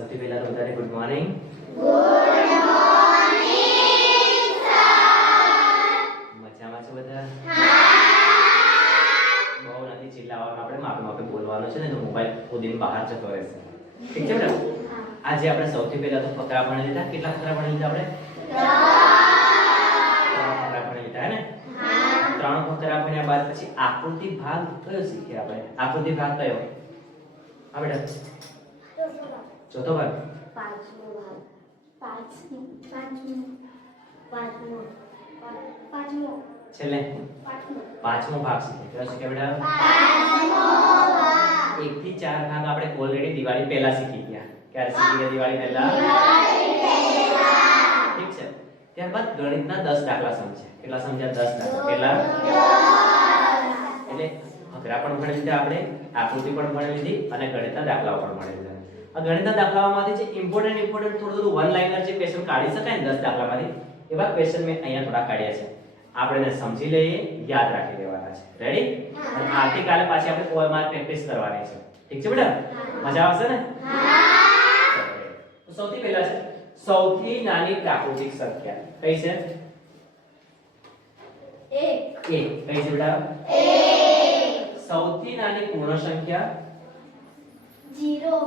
સૌથી પહેલા તો બધાને good morning. Good morning sir. મજામાં છો બધા? બહુ નથી ચિલ્લાવાનું, આપણે માપે માપે બોલવાનું છે ને, તો મોબાઈલ ખોદીને બહાર જતો રહેશે. ઠીક છે બેટા? આજે આપણે સૌથી પહેલા તો ફકરા ભણી લીધા. કેટલા ફકરા ભણી લીધા આપણે? 3 ફકરા ભણી લીધા હે ને? 3 ફકરા ભણ્યા બાદ પછી આકૃતિ ભાગ કયો શીખ્યા આપણે? આકૃતિ ભાગ કયો? હા બેટા, ચોથો ભાગ. પાંચમો છેલ્લે પાંચમો ભાગ શીખ્યા. કયો શીખ્યા બેટા? 1 થી 4 ભાગ આપણે ઓલરેડી દિવાળી પહેલા શીખી ગયા. ક્યારે શીખી ગયા? દિવાળી પહેલા. ઠીક છે. ત્યારબાદ ગણિતના 10 દાખલા સમજ્યા. કેટલા સમજ્યા? 10 દાખલા. કેટલા? એટલે ફકરા પણ ભણી લીધા આપણે, આકૃતિ પણ ભણી લીધી અને ગણિતના દાખલાઓ પણ ભણી લીધા. આ ગણિતના દાખલાઓમાંથી જે ઇમ્પોર્ટન્ટ થોડું વન લાઇનર જે ક્વેશ્ચન કાઢી શકાય ને 10 દાખલામાંથી, એવા ક્વેશ્ચન મેં અહીંયા થોડા કાઢ્યા છે. આપણે એને સમજી લઈએ, યાદ રાખી લેવાના છે. રેડી? અને આવતીકાલે પાછી આપણે ઓર માર્ક પ્રેક્ટિસ કરવાની છે. ઠીક છે બેટા? મજા આવશે ને? તો સૌથી પહેલા છે સૌથી નાની પ્રાકૃતિક સંખ્યા. કઈ છે? 1. કઈ છે બેટા? 1. સૌથી નાની પૂર્ણ સંખ્યા 0.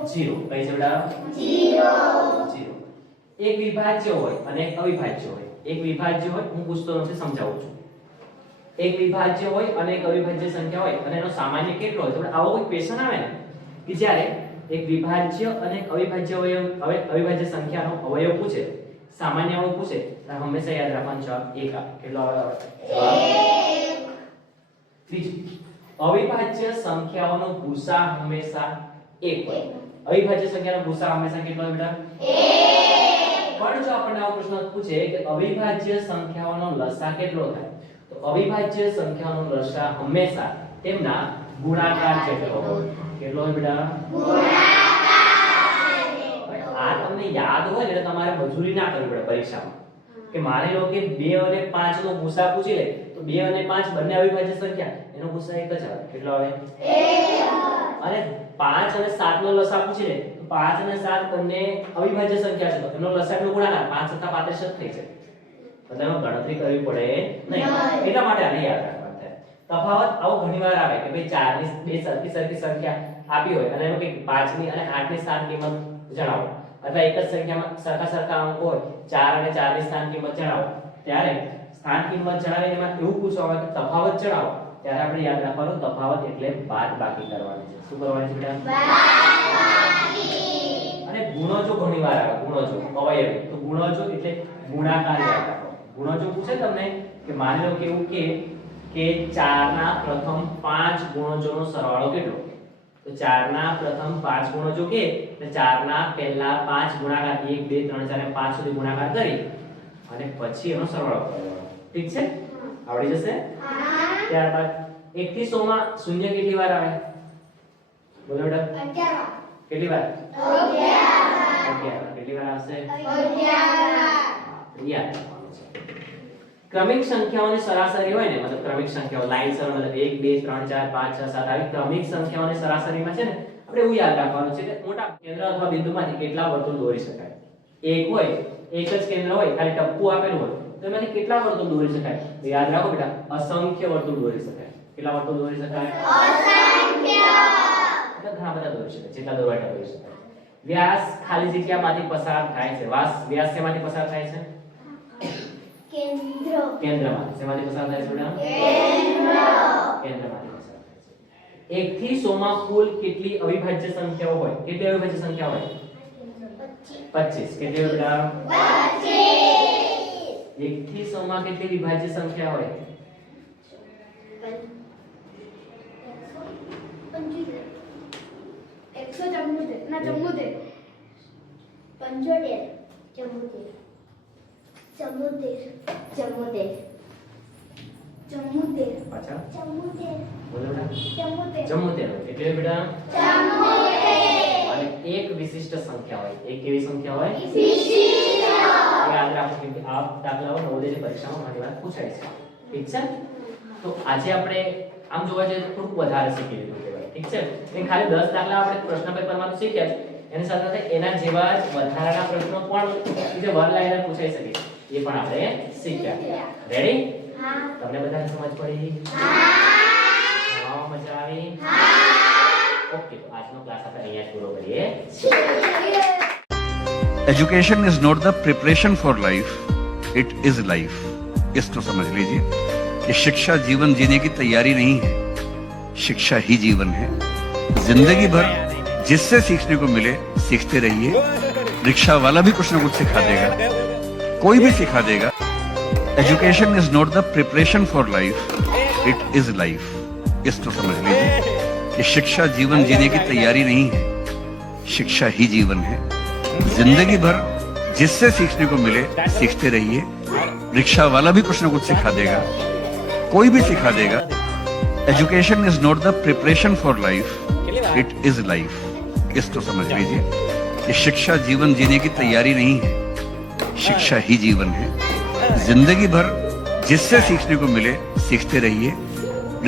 કઈ છે બેટા? 0. એક વિભાજ્ય હોય અને એક અવિભાજ્ય હોય. એક વિભાજ્ય હોય, હું પૂછતો નથી, સમજાવું છું. એક વિભાજ્ય હોય અને એક અવિભાજ્ય સંખ્યા હોય અને એનો સામાન્ય કેટલો હોય. તો આવો કોઈ ક્વેશ્ચન આવે ને કે જ્યારે એક વિભાજ્ય અને એક અવિભાજ્ય અવિભાજ્ય સંખ્યાનો અવયવ પૂછે, સામાન્ય અવયવ પૂછે, તો હંમેશા યાદ રાખવાનો જવાબ 1 આવે. કેટલો આવે? જવાબ 1. ત્રીજું, અવિભાજ્ય સંખ્યાઓનો ગુસા હંમેશા 1 હોય. અવિભાજ્ય સંખ્યાનો ગુસા હંમેશા કેટલો હોય બેટા? 1. પણ જો આપણને આવો પ્રશ્ન પૂછે કે અવિભાજ્ય સંખ્યાઓનો લસા કેટલો થાય, તો અવિભાજ્ય સંખ્યાઓનો લસા હંમેશા તેમના ગુણાકાર જેટલો હોય. કેટલો હોય બેટા? ગુણાકાર. આ તમને યાદ હોય એટલે તમારે મજૂરી ના કરવી પડે પરીક્ષામાં. કે માની લો કે 2 અને 5 નો ગુસા પૂછી લે, તો 2 અને 5 બંને અવિભાજ્ય સંખ્યા, એનો ગુસા 1 જ આવે. કેટલો આવે? 1. અને 5 અને 7 નો લસા પૂછી લે, તો 5 અને 7 બંને અવિભાજ્ય સંખ્યા છે, તો એનો લસા નો ગુણાકાર 5 + 35 થઈ જાય. તો તેમાં ગણતરી કરવી પડે નહીં. એટલા માટે આને યાદ રાખવાનું થાય. તફાવત આવો ઘણીવાર આવે કે ભાઈ 4 ની બે સરખી સંખ્યા આપી હોય અને એનો કે 5 ની અને 8 ની સ્થાન કિંમત જણાવો, અથવા એક જ સંખ્યામાં સરખા અંકો હોય, 4 અને 4 ની સ્થાન કિંમત જણાવો. ત્યારે સ્થાન કિંમત જણાવીને એમાં એવું પૂછવામાં આવે કે તફાવત જણાવો, ત્યારે આપણે યાદ રાખવાનું તફાવત એટલે બાદબાકી કરવાની છે. શું કરવાની છે બેટા? બાદબાકી. અને ગુણોજો ઘણીવાર આવે. ગુણોજો અવયવી, તો ગુણોજો એટલે ગુણાકાર યાદ રાખો. ગુણોજો પૂછે તમને કે માની લો કે એવું કે 4 ના પ્રથમ 5 ગુણોજોનો સરવાળો કેટલો? તો 4 ના પ્રથમ 5 ગુણોજો કે એટલે 4 ના પહેલા 5 ગુણાકાર 1 2 3 4 અને 5 સુધી ગુણાકાર કરી અને પછી એનો સરવાળો કરવાનો. ઠીક છે? આવડી જશે? ત્યારબાદ 1 થી 100 માં શૂન્ય કેટલી વાર આવે? બોલો બેટા. 11 વાર. કેટલી વાર? 11. કેટલી વાર આવશે? 11 યાદ રાખવાનું છે. ક્રમિક સંખ્યાઓની સરાસરી હોય ને, મતલબ ક્રમિક સંખ્યાઓ લાઈનસર, મતલબ 1 2 3 4 5 6 7 આવી ક્રમિક સંખ્યાઓની સરાસરીમાં છે ને, આપણે એવું યાદ રાખવાનું છે કે મોટા કેન્દ્ર અથવા બિંદુમાંથી કેટલા વર્તુળ દોરી શકાય. એક હોય, એક જ કેન્દ્ર હોય, ખાલી ટપ્પુ આપેલું હોય, તો એમાંથી કેટલા વર્તુળ દોરી શકાય? તો યાદ રાખો બેટા, અસંખ્ય વર્તુળ દોરી શકાય. કેટલા વર્તુળ દોરી શકાય? અસંખ્ય. એટલે ઘણા બધા દોરી શકાય, જેટલા દોરવા એટલા દોરી શકાય. વ્યાસ ખાલી જગ્યામાંથી પસાર થાય છે. વ્યાસ શેમાંથી પસાર થાય છે? કેન્દ્રમાંથી. શેમાંથી પસાર થાય છે બેટા? કેન્દ્રમાંથી પસાર થાય છે. 1 થી 100 માં કુલ કેટલી અવિભાજ્ય સંખ્યાઓ હોય? કેટલી અવિભાજ્ય સંખ્યા હોય? 25. કેટલી હોય બેટા? 25. 1 થી 100 માં કેટલી વિભાજ્ય સંખ્યા હોય? 74. પાછા બોલો બેટા. 74. એટલે બેટા 74. અને એક વિશિષ્ટ સંખ્યા હોય. એક કેવી સંખ્યા હોય? વિશિષ્ટ. યાદ રાખો કે આ દાખલાઓ નવોદય પરીક્ષામાં ઘણી વાર પૂછાય છે. ઠીક છે? તો આજે આપણે આમ જોવા જઈએ તો થોડું વધારે શીખી લીધું કહેવાય. ઠીક છે? એ ખાલી 10 દાખલા આપણે પ્રશ્ન પેપરમાં તો શીખ્યા છે, એની સાથે સાથે એના જેવા જ વધારાના પ્રશ્નો પણ જે વન લાઇનર પૂછાઈ શકે એ પણ આપણે શીખ્યા. રેડી? હા. તમને બધાને સમજ પડી? હા, મજા આવી? ઓકે, તો આજનો ક્લાસ આપણે અહીંયા જ પૂરો કરીએ. Education is not the preparation for life, it is life. इसको समझ लीजिए कि शिक्षा जीवन जीने की तैयारी नहीं है, शिक्षा ही जीवन है. जिंदगी भर जिससे सीखने को मिले सीखते रहिए. रिक्शा वाला भी कुछ ना कुछ सिखा देगा, कोई भी सिखा देगा. Education is not the preparation for life, it is life. इसको समझ लीजिए कि शिक्षा जीवन जीने की तैयारी नहीं है, शिक्षा ही जीवन है. जिंदगी भर जिससे सीखने को मिले सीखते रहिए. रिक्शा वाला भी कुछ ना कुछ सिखा देगा, कोई भी सिखा देगा. Education is not the preparation for life, it is life. इसको समझ लीजिए कि शिक्षा जीवन जीने की तैयारी नहीं है, शिक्षा ही जीवन है. जिंदगी भर जिससे सीखने को मिले सीखते रहिए.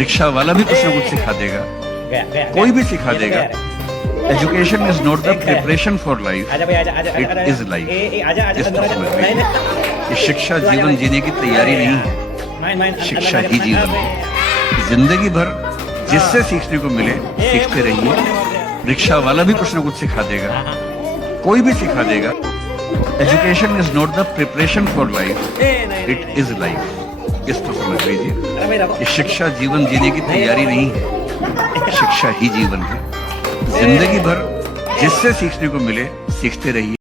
रिक्शा वाला भी कुछ ना कुछ सिखा देगा, कोई भी सिखा देगा. Education is not the preparation for life, it is life. इसको समझ लीजिए कि शिक्षा जीवन जीने की तैयारी नहीं है, शिक्षा ही जीवन है. जिंदगी भर जिससे सीखने को मिले सीखते रहिए. रिक्शा वाला भी कुछ ना कुछ सिखा देगा, कोई भी सिखा देगा. Education is not the preparation for life, it is life. इसको समझ लीजिए कि शिक्षा जीवन जीने की तैयारी नहीं है, शिक्षा ही जीवन है. जिंदगी भर जिससे सीखने को मिले सीखते रहिए.